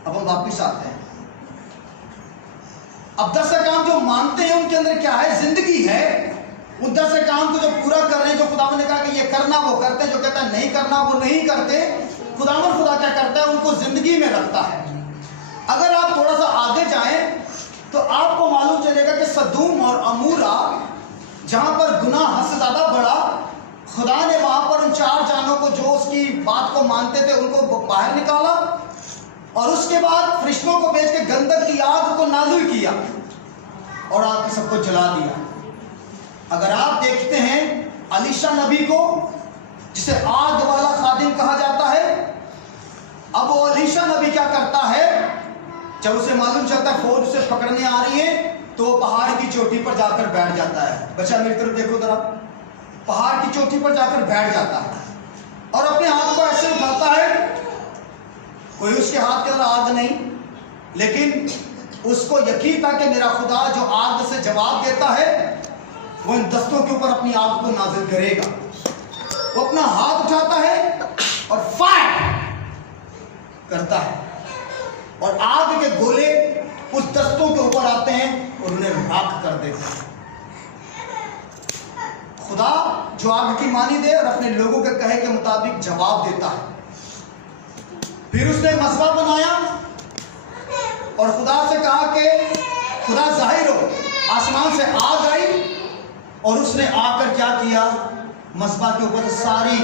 अब हम वापिस आते हैं। अब 10 काम जो मानते हैं उनके अंदर क्या है? जिंदगी है। उन 10 काम को जो पूरा कर रहे हैं, जो खुदावन ने कहा कि ये करना वो करते हैं, जो कहता है नहीं करना वो नहीं करते, खुदावन खुदा क्या करता है? उनको जिंदगी में रखता है। अगर आप थोड़ा सा आगे जाएं तो आपको मालूम चलेगा कि सदूम और अमूरा जहां पर गुनाह हद से ज्यादा बढ़ा, खुदा ने वहां पर उन 4 जानों को जो उसकी बात को मानते थे उनको बाहर निकाला और उसके बाद फरिश्तों को भेज के गंधक की आग को नाज़िल किया और आग के सबको जला दिया। अगर आप देखते हैं अलीशा नबी को, जिसे आग वाला खादिम कहा जाता है, अब वो अलीशा नबी क्या करता है? जब उसे मालूम चलता है फौज उसे पकड़ने आ रही है तो वो पहाड़ की चोटी पर जाकर बैठ जाता है। बच्चा मेरी तरफ देखो जरा, पहाड़ की चोटी पर जाकर बैठ जाता है और अपने हाथ को ऐसे उठाता है। कोई उसके हाथ के अंदर आग नहीं, लेकिन उसको यकीन था कि मेरा खुदा जो आग से जवाब देता है वो इन दस्तों के ऊपर अपनी आग को नाजिल करेगा। वो अपना हाथ उठाता है और फायर करता है और आग के गोले उस दस्तों के ऊपर आते हैं और उन्हें राख कर देते हैं। खुदा जो आग की मानी दे और अपने लोगों के कहे के मुताबिक जवाब देता है। फिर उसने मसबा बनाया और खुदा से कहा कि खुदा जाहिर हो। आसमान से आग आई और उसने आकर क्या किया? मसबा के ऊपर सारी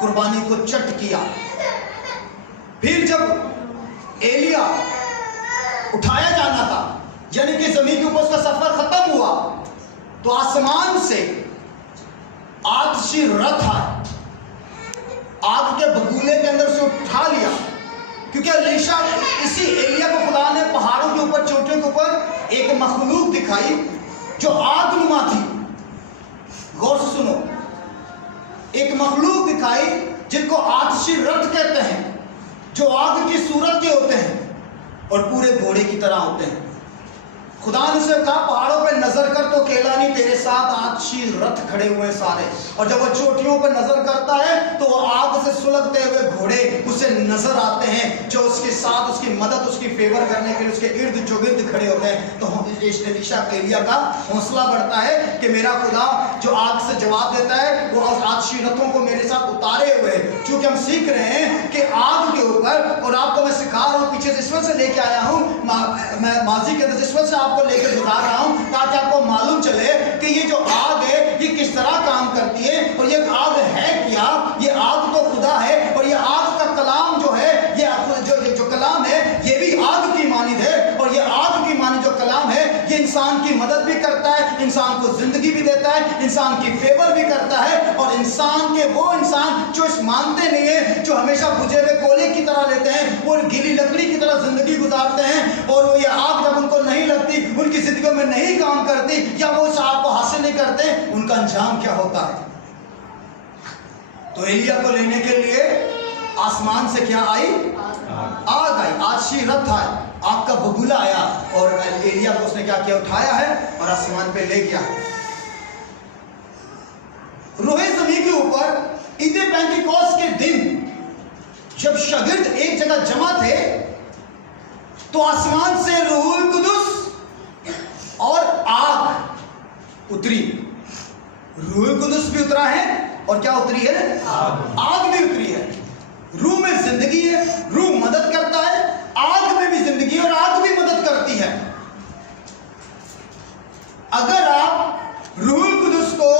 कुर्बानी को चट किया। फिर जब एलिया उठाया जाना था, यानी कि जमीन के ऊपर उसका सफर खत्म हुआ, तो आसमान से आतशी रथ आया, आग के बगुले के अंदर से उठा लिया। क्योंकि अलीशा इसी एलिया को खुदा ने पहाड़ों के ऊपर, चोटियों के ऊपर एक मखलूक दिखाई जो आगनुमा थी। गौर से सुनो, एक मखलूक दिखाई जिनको आतशी रथ कहते हैं, जो आग की सूरत के होते हैं और पूरे घोड़े की तरह होते हैं। खुदा ने उसे कहा पहाड़ों पे नजर कर तो अकेला नहीं, तेरे साथ आतशी रथ खड़े हुए सारे। और जब वो चोटियों पर नजर करता है तो वो आग से सुलगते हुए घोड़े उसे नजर आते हैं, जो उसके साथ उसकी मदद, उसकी फेवर करने के लिए उसके इर्द गिर्द खड़े होते हैं। तो एलिशा एलिया का हौसला बढ़ता है कि मेरा खुदा जो आग से जवाब देता है वो आतशी रथों को मेरे साथ उतारे हुए। क्योंकि हम सीख रहे हैं कि आग के ऊपर, और आपको मैं सिखा रहा हूँ, पीछे से इस वजह से लेके आया हूँ, मैं माजी के अंदर इस वजह से आपको लेकर दिखा रहा हूं ताकि आपको मालूम चले कि ये जो आग है ये किस तरह काम करती है। और ये आग है क्या? ये आग तो खुदा है और ये आग का कलाम जो है, ये जो कलाम है ये भी आग की मानिद है। और ये आग की मानिद जो कलाम है ये इंसान की मदद भी करता है, इंसान को जिंदगी भी देता है, इंसान की फेवर भी करता है। और इंसान के वो इंसान जो इस मानते नहीं है, जो हमेशा बुझे हुए कोयले की तरह लेते हैं, वो गीली लकड़ी की तरह जिंदगी गुजारते हैं, और वो ये आग जब उनको नहीं लगती, उनकी जिंदगी में नहीं काम करती, या वो उस आग को हासिल नहीं करते, उनका अंजाम क्या होता है? तो एलिया को लेने के लिए आसमान से क्या आई? आग आई, आतशी रथ आया, आग का बगुला आया और एलिया को उसने क्या किया? उठाया है और आसमान पे ले गया। रोहे ज़मीन के ऊपर ईद पेंटिकॉस्ट के दिन जब शागिर्द एक जगह जमा थे तो आसमान से रूहुल कुदुस और आग उतरी। रूहुल कुदुस भी उतरा है और क्या उतरी है? आग भी उतरी है। रूह में जिंदगी है, रूह मदद करता है, आग में भी जिंदगी है और आग भी मदद करती है। अगर आप रूहुल कुदुस को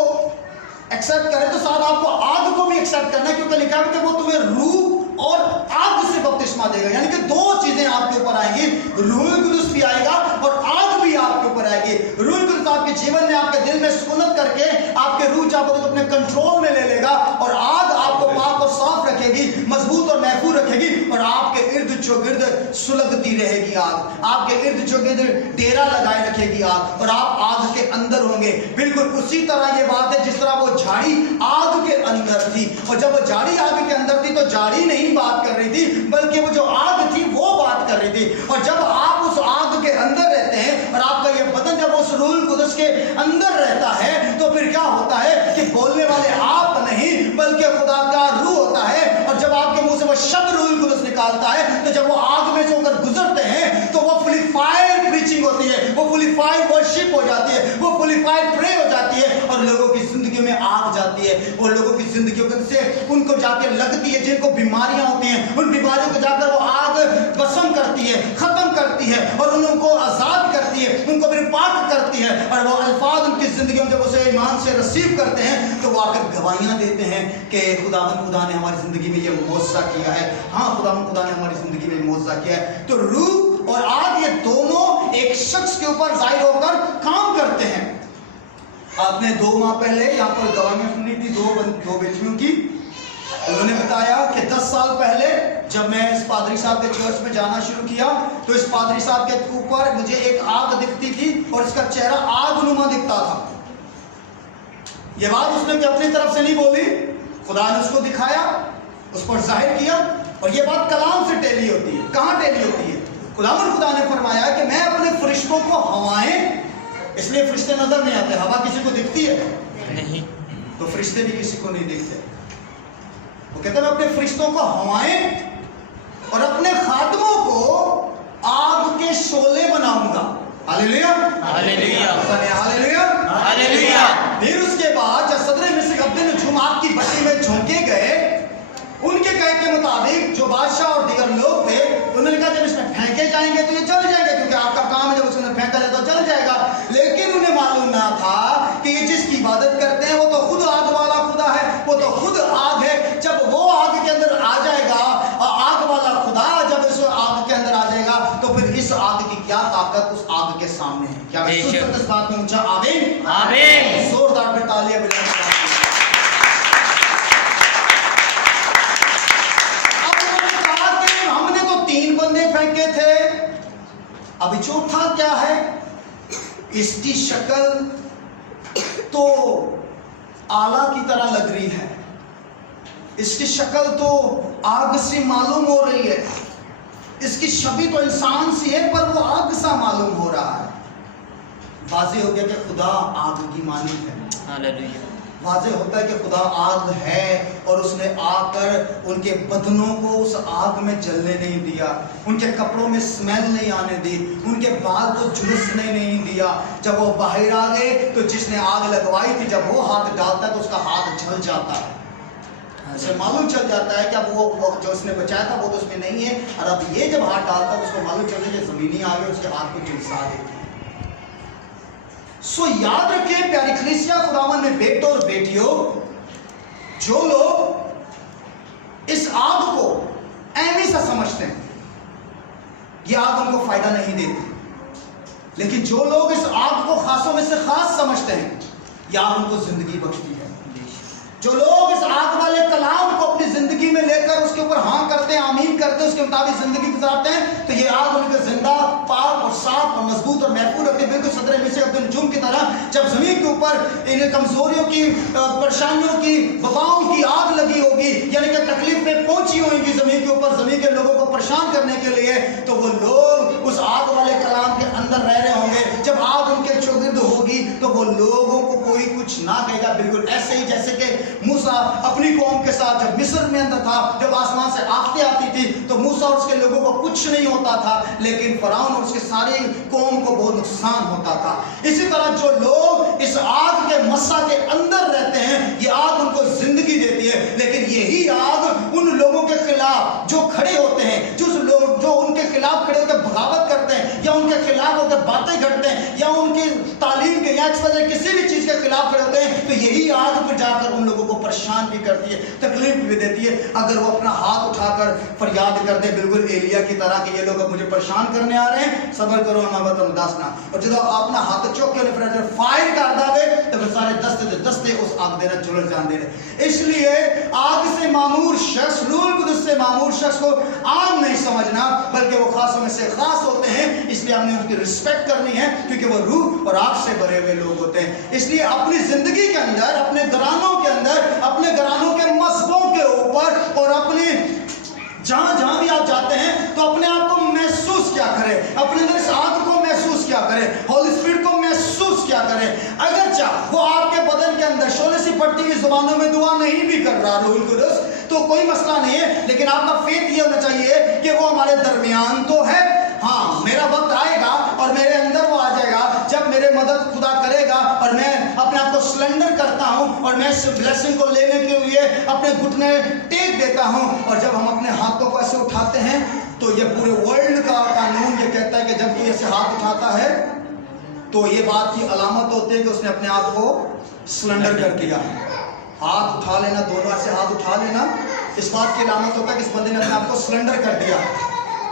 एक्सेप्ट करें तो साथ आपको आग को भी एक्सेप्ट करना है, क्योंकि लिखा है कि वो तुम्हें रूह और आग से बपतिस्मा देगा। यानी कि दो चीजें आपके ऊपर आएंगी, रूहुल कुदुस भी आएगा और आग भी आपके ऊपर आएगी। रूहुल कुदुस आपके जीवन में, आपके दिल में सुकूनत करके आपके रूह चाहो तो अपने कंट्रोल में ले लेगा, और आग आपको पाक और साफ रखेगी, मजबूत और महफूज रखेगी, और आपके इर्द चौगिर्द सुलगती रहेगी आग, आपके इर्द चौगिर्द डेरा लगाए रखेगी आग, और आप आग के अंदर होंगे। बिल्कुल उसी तरह ये बात है जिस तरह वो झाड़ी आग के अंदर थी, और जब वो झाड़ी आग के अंदर थी तो झाड़ी नहीं बात कर रही थी, बल्कि वो जो आग थी वो बात कर रही थी। और जब आप उस आग के अंदर रहते हैं और आपका ये बदन जब उस रूहुल कुदुस के अंदर रहता है तो फिर क्या होता है कि बोलने वाले आप नहीं बल्कि खुदा का रूह होता है। और जब आपके मुंह से वो शब्द रूहुल कुदुस निकालता है तो जब वो आग में से होकर गुजर होती है, वो फुलिफाइड वर्शिप हो जाती है, वो फुलिफाइड प्रे हो जाती है और लोगों की जिंदगी में आग जाती है। वो लोगों की जिंदगियों से उनको जाके लगती है, जिनको बीमारियां होती हैं उन बीमारियों को जाकर वो आग भस्म करती है, खत्म करती है और उनको आजाद करती है, उनको परिपाक करती है। और वो अल्फाज उनकी जिंदगी में जब उसे ईमान से रिसीव करते हैं तो वो आकर गवाहियां देते हैं कि खुदा ने हमारी जिंदगी में ये मौजज़ा किया है। हाँ, खुदा ने हमारी जिंदगी में मौजज़ा किया है। तो रूह और आग ये दोनों एक शख्स के ऊपर जाहिर होकर काम करते हैं। आपने 2 माह पहले यहाँ पर गवाहियां सुनी थी दो बेटियों की। उन्होंने बताया कि 10 साल पहले जब मैं इस पादरी साहब के चर्च में जाना शुरू किया तो इस पादरी साहब के ऊपर मुझे एक आग दिखती थी और इसका चेहरा आगनुमा दिखता था। ये बात उसने भी अपनी तरफ से नहीं बोली, खुदा ने उसको दिखाया, उस पर जाहिर किया। और ये बात कलाम से टेली होती है। कहाँ टेली होती है? खुदा ने फरमाया कि मैं अपने फरिश्तों को हवाएं, इसलिए फरिश्ते नजर नहीं आते। हवा किसी को दिखती है? नहीं। तो फरिश्ते भी किसी को नहीं दिखते। वो कहता है मैं अपने फरिश्तों को हवाएं और अपने खादमों को आग के शोले बनाऊंगा। Hallelujah, hallelujah, hallelujah, hallelujah. फिर उसके बाद जब सदर मिस्र अब्दुल जुम आग की भट्टी में झोंके गए, उनके कहे के मुताबिक जो बादशाह और दीगर लोग थे उन्होंने कहा जब इसमें फेंके जाएंगे तो ये जल जाएंगे, क्योंकि आपका काम है जब उसके अंदर फेंका जाए तो जल जाएगा। लेकिन उन्हें मालूम ना था कि ये जिसकी इबादत करते हैं वो तो खुद आग वाला खुदा है, वो तो खुद आग है। जब वो आग के अंदर आ जाएगा और आग वाला खुदा जब इस आग के अंदर आ जाएगा तो फिर इस आग की क्या ताकत उस आग के सामने है? क्या इस बात में ऊंचा आमीन, आमीन, जोरदार पे तालियां बजाएं। फेंके थे, अभी चौथा क्या है? इसकी शक्ल तो आला की तरह लग रही है, इसकी शक्ल तो आग से मालूम हो रही है, इसकी छवि तो इंसान सी है पर वो आग सा मालूम हो रहा है। वाज़ेह हो गया कि खुदा आग की मालिक है। हालेलुया। वाज़ेह होता है कि खुदा आग है और उसने आकर उनके बदनों को उस आग में जलने नहीं दिया, उनके कपड़ों में स्मेल नहीं आने दी, उनके बाल को झुलसने नहीं दिया। जब वो बाहर आ गए तो जिसने आग लगवाई थी जब वो हाथ डालता है तो उसका हाथ जल जाता है। उसे मालूम चल जाता है कि अब वो जो उसने बचाया था वो तो उसमें नहीं है, और अब ये जब हाथ डालता है उसको मालूम चलता है कि ज़मीनी आ गई, उसके हाथ को झुलसा देती है। सो याद रखिए प्यारी कलीसिया, खुदावन में बेटों और बेटियों, जो लोग इस आग को ऐमी सा समझते हैं ये आग उनको फायदा नहीं देती, लेकिन जो लोग इस आग को खासों में से खास समझते हैं ये आग उनको जिंदगी बख्शती है। जो लोग इस आग वाले कलाम को अपनी जिंदगी में लेकर उसके ऊपर हाँ करते हैं, आमीन करते हैं, उसके मुताबिक जिंदगी गुजारते हैं, तो ये आग उनके जिंदा, पाक और साफ और मजबूत और महफूज रखते हैं। बिल्कुल सदर मिस्र अब्दुल जुम की तरह जब जमीन के ऊपर इन कमजोरियों की, परेशानियों की, वबाओं की आग लगी होगी, यानी कि तकलीफें पहुंची होंगी जमीन के ऊपर, जमीन के लोगों को परेशान करने के लिए, तो वो लोग उस आग वाले कलाम के अंदर रह रहे होंगे। जब आग उनके चौगिर्द होगी तो वो लोगों को कोई कुछ ना कहेगा। बिल्कुल ऐसे ही जैसे कि मूसा अपनी कौम के साथ जब मिस्र में अंदर था, जब आसमान से आफतें आती थी तो मूसा और उसके लोगों को कुछ नहीं होता था, लेकिन फराउन और उसके सारे कौम को बहुत नुकसान होता था। इसी तरह जो लोग इस आग के मस्सा के अंदर रहते हैं ये आग उनको जिंदगी देती है, लेकिन यही आग उन लोगों के खिलाफ जो खड़े होते हैं, जो उनके खिलाफ खड़े होकर बगावत करते हैं या उनके खिलाफ होकर बातें करते हैं या उनकी तालीम के या किसी भी चीज के खिलाफ खड़े होते हैं, तो यही आग पर जाकर उन लोगों को परेशान भी करती है, तकलीफ भी देती है। अगर वो अपना हाथ उठाकर फरियाद कर दे बिल्कुल एलिया की तरह कि ये लोग अब मुझे परेशान करने आ रहे हैं, सबर करो अमावत उदास ना, और जब अपना हाथ चौक के फिर फायर कर दावे तो फिर सारे दस्ते उस आग देना जुड़ जाते हैं। इसलिए आग से मामूर शख्स, रूह कुदस से मामूर शख्स को आम नहीं समझना, बल्कि वो खासों में से खास होते हैं। इसलिए हमने उनकी रिस्पेक्ट करनी है क्योंकि वो रूह और आग से भरे हुए लोग होते हैं। इसलिए अपनी जिंदगी के अंदर, अपने घरानों के अंदर, अपने घरानों के मस्जिदों के ऊपर और अपने जहां भी आप जाते हैं तो अपने आप को महसूस क्या करें, अपने अंदर इस आग को महसूस क्या करें, होली स्पिरिट को महसूस क्या करें। अगर चाह वो आपके बदन के अंदर शोले सी पड़ती हुई जुबानों में दुआ नहीं भी कर रहा रूह कुदस तो कोई मसला नहीं है, लेकिन आपका फेथ ये होना चाहिए कि वो हमारे दरमियान तो है, हाँ, मेरा वक्त आएगा और मेरे अंदर वो आ जाएगा जब मेरे मदद खुदा करेगा और मैं अपने आप को सरेंडर करता हूँ और मैं इस ब्लेसिंग को लेने के लिए अपने घुटने टेक देता हूँ। और जब हम अपने हाथों को ऐसे उठाते हैं तो ये पूरे वर्ल्ड का कानून ये कहता है कि जब कोई ऐसे हाथ उठाता है तो ये बात की अलामत होती है कि उसने अपने आप को सरेंडर कर दिया। हाथ उठा लेना, दोनों ऐसे हाथ उठा लेना, इस बात की अलामत होता है कि इस बंदे ने अपने आप को सरेंडर कर दिया।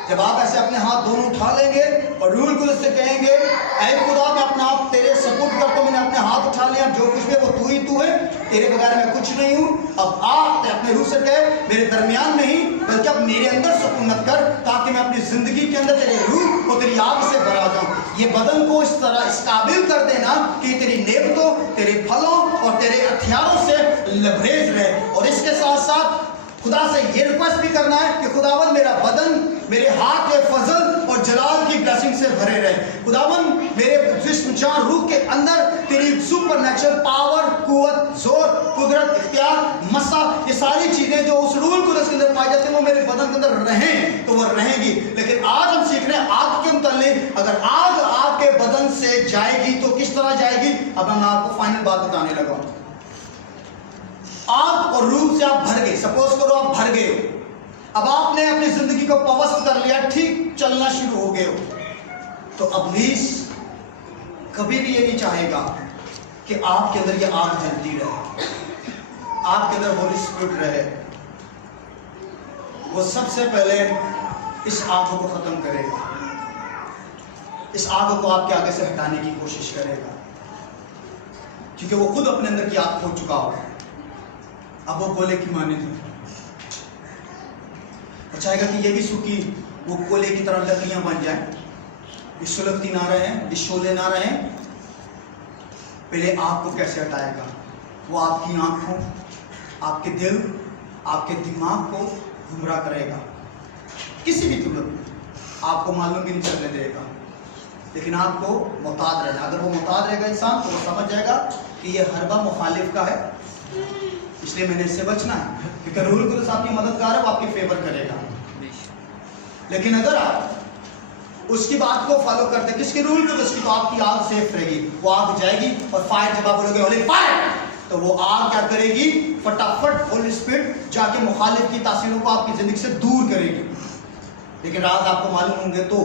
जब आप ऐसे अपने हाथ दोनों उठा लेंगे और रूल को उससे कहेंगे, ऐ खुदा मैं अपना आप तेरे सपोर्ट करता हूं, मैंने अपने हाथ उठा लिया, जो कुछ भी वो तू ही तू है, तेरे बगैर मैं कुछ नहीं हूं। अब आप अपने रूह से कहे, मेरे दरमियान नहीं बल्कि अब मेरे अंदर सुकूनत कर, ताकि मैं अपनी जिंदगी के अंदर तेरे रूह और तेरी आग से भरा जाऊं। ये बदन को इस तरह इस काबिल कर देना कि तेरी नेमतों, तेरे फलों और तेरे हथियारों से लबरेज रहे। और इसके साथ साथ खुदा से ये रिक्वेस्ट भी करना है कि खुदावन मेरा बदन, मेरे हाथ के फजल और जलाल की ब्लेसिंग से भरे रहे। खुदावन मेरे जिस्म जान रूह के अंदर तेरी सुपरनैचुरल पावर, कुव्वत, जोर, कुदरत, इख्तियार, मसा, ये सारी चीजें जो उस रूह कुदरत के अंदर पाई जाती है वो मेरे बदन के अंदर रहें तो वो रहेंगी। लेकिन आज हम सीख रहे हैं आग के मुताल्लिक, अगर आग आपके बदन से जाएगी तो किस तरह जाएगी। अब मैं आपको फाइनल बात बताने लगा। आग और रूह से आप भर गए, सपोज करो आप भर गए हो, अब आपने अपनी जिंदगी को पवित्र कर लिया, ठीक चलना शुरू हो गए हो, तो इब्लीस कभी भी ये नहीं चाहेगा कि आपके अंदर ये आग जलती रहे, आपके अंदर होली स्पिरिट रहे। वो सबसे पहले इस आग को खत्म करेगा, इस आग को आपके आगे से हटाने की कोशिश करेगा, क्योंकि वो खुद अपने अंदर की आग खो चुका होगा। अब वो कोयले की मानिंद है, वो चाहेगा कि ये भी सूखी वो कोयले की तरह लकड़ियां बन जाए, ये सुलगती ना रहे, ये शोले ना रहे। पहले आग को कैसे हटाएगा? वो आपकी आंखों, आपके दिल, आपके दिमाग को गुमराह करेगा, किसी भी सूरत में आपको मालूम भी नहीं चलने देगा। लेकिन आपको मुताद रहना, अगर वो मुताद रहेगा इंसान तो वो समझ जाएगा कि ये हरबा मुखालिफ का है, इसलिए मैंने इससे बचना है, क्योंकि रूल कुदरत आपकी मददगार है, वो आपकी फेवर करेगा। लेकिन अगर आप उसकी बात को फॉलो करते, किसकी रूल कुदरत की, तो आपकी आग सेफ रहेगी। वो आग जाएगी और फायर, जब आप बोलोगे होली फायर, तो वो आग क्या करेगी, फटाफट होली स्पिरिट जाके मुखालिफ की तासीरों को आपकी जिंदगी से दूर करेगी। लेकिन राज आपको मालूम होंगे तो।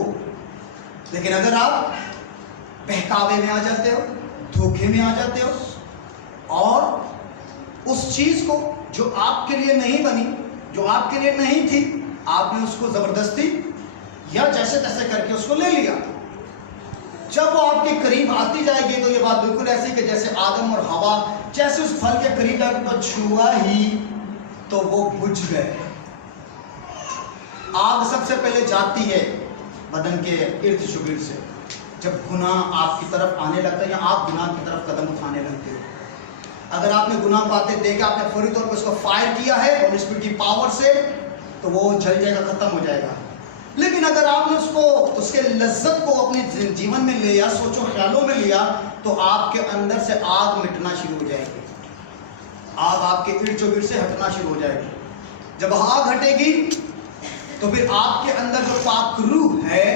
लेकिन अगर आप बहकावे में आ जाते हो, धोखे में आ जाते हो और उस चीज को जो आपके लिए नहीं बनी, जो आपके लिए नहीं थी, आपने उसको जबरदस्ती या जैसे तैसे करके उसको ले लिया, जब वो आपके करीब आती जाएगी तो ये बात बिल्कुल ऐसी कि जैसे आदम और हवा जैसे उस फल के करीब को छुआ ही तो वो बुझ गए। आग सबसे पहले जाती है बदन के इर्द गिर्द से, जब गुनाह आपकी तरफ आने लगता है या आप गुनाह की तरफ कदम उठाने लगते हो। अगर आपने गुनाह पाते देखा, आपने फौरी तौर पर उसको फायर किया है और स्पिरिट की पावर से, तो वो जल जाएगा, खत्म हो जाएगा। लेकिन अगर आपने उसको, उसके लज्जत को अपने जीवन में लिया, सोचो ख्यालों में लिया, तो आपके अंदर से आग मिटना शुरू हो जाएगी, आग आपके इर्द गिर्द से हटना शुरू हो जाएगी। जब आग हटेगी तो फिर आपके अंदर जो पाक रूह है,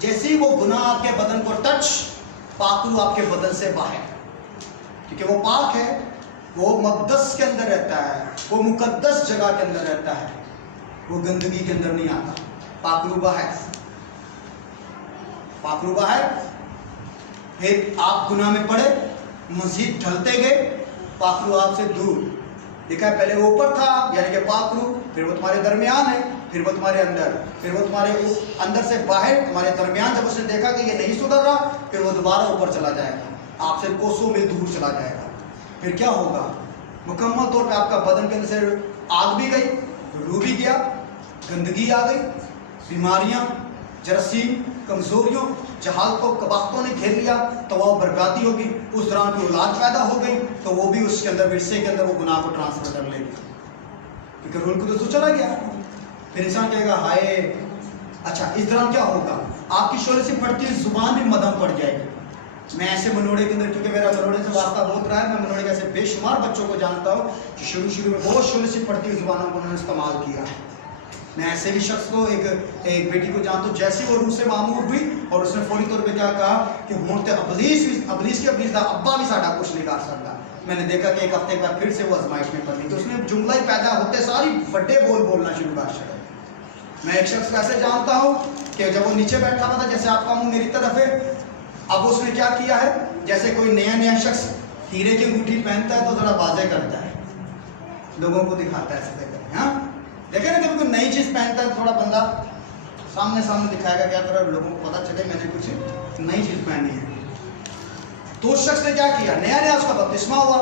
जैसे ही वो गुनाह आपके बदन को टच, पाक रूह आपके बदन से बाहर, क्योंकि वो पाक है, वो मक़दस के अंदर रहता है, वो मुकद्दस जगह के अंदर रहता है, वो गंदगी के अंदर नहीं आता। पाकरूबा है, पाकरूबा है। फिर आप गुनाह में पड़े, मजीद ढलते गए, पाकरू आपसे दूर। देखा है, पहले वो ऊपर था यानी कि पाकरू, फिर वो तुम्हारे दरमियान है, फिर वो तुम्हारे अंदर, फिर वो तुम्हारे अंदर से बाहर, तुम्हारे दरमियान। जब उसने देखा कि ये नहीं सुधर रहा, फिर वो दोबारा ऊपर चला जाएगा, आपसे कोसों में दूर चला जाएगा। फिर क्या होगा, मुकम्मल तौर पे आपका बदन के अंदर से आग भी गई, रूह भी गया, गंदगी आ गई, बीमारियां, जरासीम, कमजोरियों, जहालतों, कबाहतों ने घेर लिया, तो वह बर्बादी होगी। उस दौरान की औलाद पैदा हो गई तो वो भी उसके अंदर, विरसे के अंदर वो गुनाह को ट्रांसफर कर लेगी, क्योंकि रूल को तो चला गया। फिर इंसान कहेगा हाय, अच्छा इस दौरान क्या होगा, आपकी शोले से पड़ती हुई जुबान भी मदम पड़ जाएगी। मैं ऐसे मनोड़े के अंदर, क्योंकि मेरा मनोड़े से वास्ता बहुत रहा है, मैं मनोड़े के ऐसे बेशुमार बच्चों को जानता हूँ कि शुरू में बहुत शोले से पड़ती हुई जुबानों को उन्होंने इस्तेमाल किया। मैं ऐसे भी शख्स को एक बेटी को जानता हूँ, जैसे वो रूह से मामूर हुई और उसने फौरी तौर पे क्या कहा कि हुण ते अबलीस दा अब्बा भी साडा कुछ नहीं कर सकता। मैंने देखा कि एक हफ्ते बाद फिर से वो आजमाइश में पड़ी, तो उसने जुमला ही पैदा होते सारी बड़े बोल बोलना शुरू कर दिया। मैं एक शख्स को ऐसे जानता हूँ कि जब वो नीचे बैठा हुआ था, जैसे आपका मुंह मेरी तरफ है, अब उसने क्या किया है, जैसे कोई नया शख्स हीरे की अंगूठी पहनता है तो जरा वाजे करता है, लोगों को दिखाता है ऐसे करके। हाँ, देखे ना, कभी कोई नई चीज पहनता है थोड़ा बंदा सामने दिखाएगा, क्या तरह लोगों को पता चले मैंने कुछ नई चीज पहनी है। तो उस शख्स ने क्या किया, नया उसका बपतिस्मा हुआ,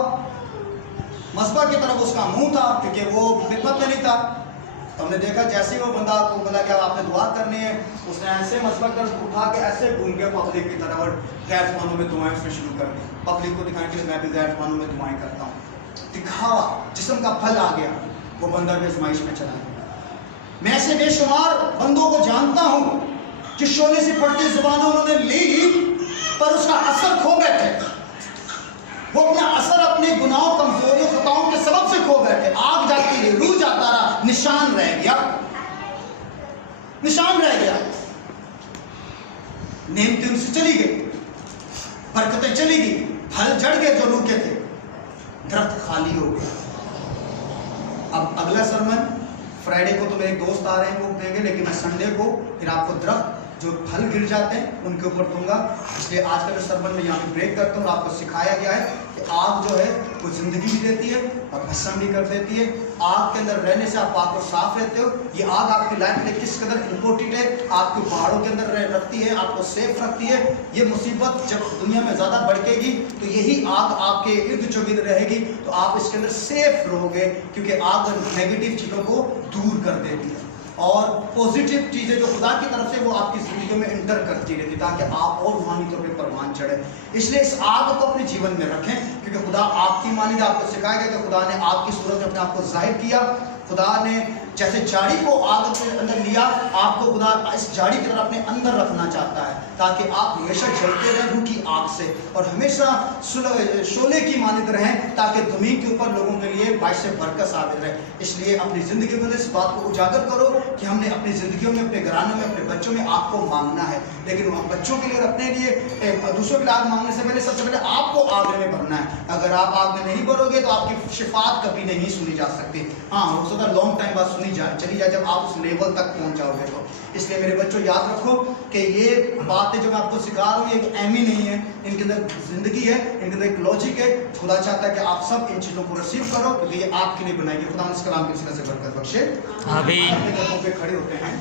मस्बा की तरफ उसका मुंह था क्योंकि वो खिदमत में नहीं था। तो हमने देखा जैसे ही वो बंदा आपको बोला कि आपने दुआ करनी है, उसने ऐसे मस्बा कर उठा के ऐसे घूम गया पब्लिक की तरफ और गैर मानों में दुआएं उसने शुरू कर दी। पब्लिक को दिखाने के लिए मैं भी गैर मानों में दुआएं करता हूँ, दिखावा, जिस्म का फल आ गया, वो बंदा भी आजमाइश में चला गया। मैं ऐसे बेशुमार बंदों को जानता हूँ कि शोले से पड़ती जुबान उन्होंने ली पर उसका असर खो बैठे, वो अपना असर अपने गुनाहों, कमजोरियों, खताओं के सबब से खो बैठे। आग जाती रही, रूह जाता रहा, निशान रह गया, नेमतें उनसे चली गई, बरकतें चली गई, फल जड़ गए जो रुके थे, दरख्त खाली हो गया। अब अगला सरमन फ्राइडे को तो मेरे दोस्त आ रहे हैं वो देंगे, लेकिन मैं संडे को फिर आपको दरख्त जो फल गिर जाते हैं उनके ऊपर दूंगा। इसलिए आज का जो सरमन में यहाँ पे ब्रेक करता हूँ, आपको सिखाया गया है कि आग जो है वो जिंदगी भी देती है और भस्म भी कर देती है। आग के अंदर रहने से आप पाक और साफ रहते हो। ये आग आपकी लाइफ में किस कदर इम्पोर्टेंट है, आपको पहाड़ों के अंदर रखती है, आपको सेफ रखती है। ये मुसीबत जब दुनिया में ज़्यादा बढ़ेगी तो यही आग आपके इर्द गिर्द रहेगी, तो आप इसके अंदर सेफ रहोगे, क्योंकि आग नेगेटिव चीज़ों को दूर कर देती है और पॉजिटिव चीज़ें जो खुदा की तरफ से वो आपकी ज़िंदगी में इंटर करती रहती, ताकि आप और रूहानी तौर पर परवान चढ़े। इसलिए इस आग को अपने जीवन में रखें, क्योंकि खुदा आपकी मानिए आपको सिखाया गया कि खुदा ने आग की सूरत में अपने आप को जाहिर किया। खुदा ने जैसे झाड़ी को आग के अंदर लिया, आपको खुदा इस झाड़ी की तरह अपने अंदर रखना चाहता है, ताकि आप हमेशा जलते रहें रूह की आग से और हमेशा शोले की मानित रहें, ताकि ज़मीन के ऊपर लोगों के लिए बाइश से बरकत साबित रहे। इसलिए अपनी ज़िंदगी में इस बात को उजागर करो कि हमने अपनी ज़िंदगियों में, अपने घरानों में, अपने बच्चों में आग को मांगना है, लेकिन वहाँ बच्चों के लिए और अपने लिए, दूसरों के लिए आग मांगने से पहले सबसे पहले आपको आग में भरना है। अगर आप आग में नहीं भरोगे तो आपकी शिफात कभी नहीं सुनी जा सकती। हाँ, हो सकता है लॉन्ग टाइम बाद चली जाए जब आप उस लेवल तक पहुंच जाओगे। तो इसलिए मेरे बच्चों याद रखो कि ये बातें जो मैं आपको सिखा रहा हूँ ये एक एम ही नहीं है, इनके अंदर जिंदगी है, इनके अंदर एक लॉजिक है। खुदा चाहता है कि आप सब इन चीज़ों को रिसीव करो, क्योंकि ये आपके लिए बनाई है। खुदा इस कलाम की वजह से बरकत बख्शे। आमीन। अपने कदमों पे खड़े होते हैं।